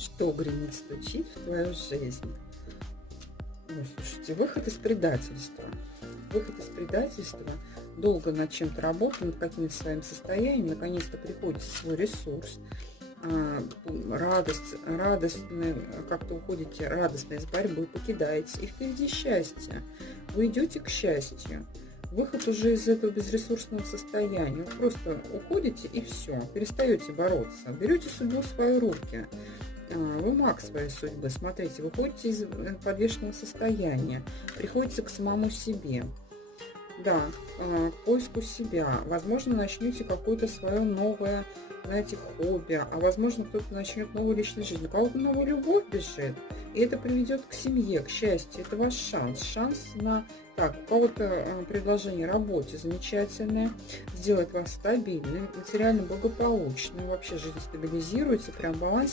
Что гремит, стучит в твою жизнь? Ну, слушайте, выход из предательства. Выход из предательства. Долго над чем-то работал, над каким-то своим состоянием, наконец-то приходит свой ресурс. Радостно, как-то уходите радостно из борьбы, покидаете, и впереди счастье. Вы идете к счастью. Выход уже из этого безресурсного состояния. Вы просто уходите и все, перестаете бороться, берете судьбу в свои руки. Вы маг своей судьбы. Смотрите, выходите из подвешенного состояния, приходите к самому себе. Да, к поиску себя. Возможно, начнете какое-то свое новое, знаете, хобби, а возможно, кто-то начнет новую личную жизнь. У кого-то новая любовь бежит, и это приведет к семье, к счастью. Это ваш шанс. Шанс на... Так, у кого-то предложение работе замечательное, сделает вас стабильным, материально благополучным, вообще жизнь стабилизируется, прям в балансе.